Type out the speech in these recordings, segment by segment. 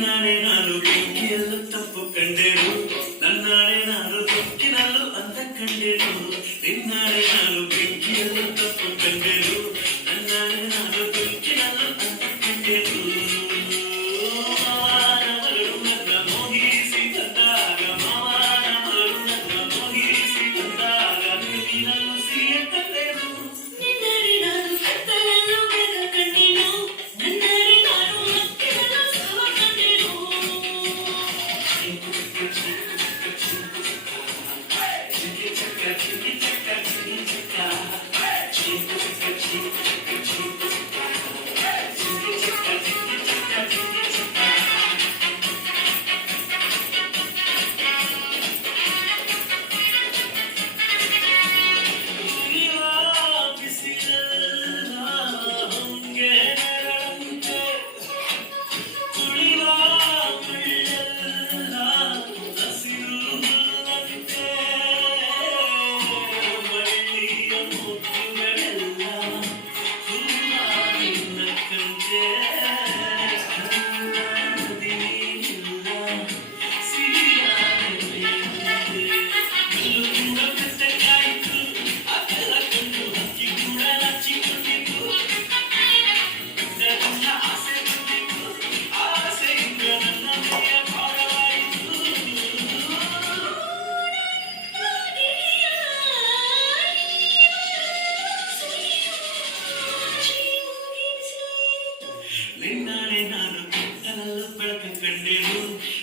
ನಿನ್ನಾಣೆ ನಾನು ಬೆಂಕಿಯಲ್ಲೂ ತಪ್ಪು ಕಂಡೆನು, ನನ್ನಾಣೆ ನಾನು ಬೆಂಕಿನಲ್ಲೂ ಅಂತ ಕಂಡೆನು. ನಿನ್ನಾಣೆ ನಾನು ಬೆಂಕಿಯಲ್ಲೂ ತಪ್ಪು ಕಂಡೆನು, ನನ್ನಾಣೆ ನಾನು ಬೆಂಕಿನಲ್ಲೂ ಅಂತ ಕಂಡೆನು. ಮಾವನ ಮಗಳು ನನ್ನ ಮೋಹಿಸಿ ತಂದಾಗ, ಮಾವನ ಮಗಳು ನನ್ನ ಮೋಹಿಸಿ ತಂದಾಗ, ನೀನಲ್ಲೂ ಸಿಹಿಯ ಕಂಡೆನು. ನಿನ್ನಡೆ ನಾನು ಕತ್ತಲಲ್ಲೂ ಬೆಳಕ ಕಂಡೆನು, ನನ್ನಡೆ ನಾನು ಹತ್ತಿರಲ್ಲೂ ಸಹ ಕಂಡೆನು. ನಿನ್ನಾಣೆ ನಾನು ಕತ್ತಲಲ್ಲೂ ಬೆಳಕ ಕಂಡೆನು,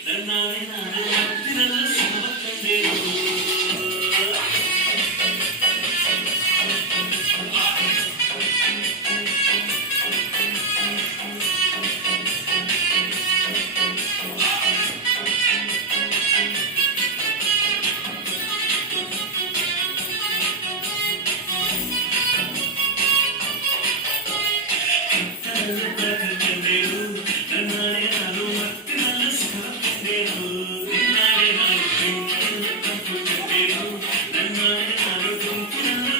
ನನ್ನಾಣೆ ನಾನು ಹತ್ತಿರಲ್ಲೂ ಸಹ ಕಂಡೆನು. ಕತ್ತಲಲ್ಲೂ ಬೆಳಕ ಕಂಡೆನು, ನನ್ನಾಣೆ ನಾನು ಹತ್ತಿರಲ್ಲೂ ಸಹ ಕಂಡೆನು. ನಿನ್ನಾಣೆ ನಾನು ಬೆಂಕಿಯಲ್ಲೂ ತಪ್ಪು ಕಂಡೆನು, ನನ್ನಾಣೆ ನಾನು ಬೆಂಕಿನಲ್ಲೂ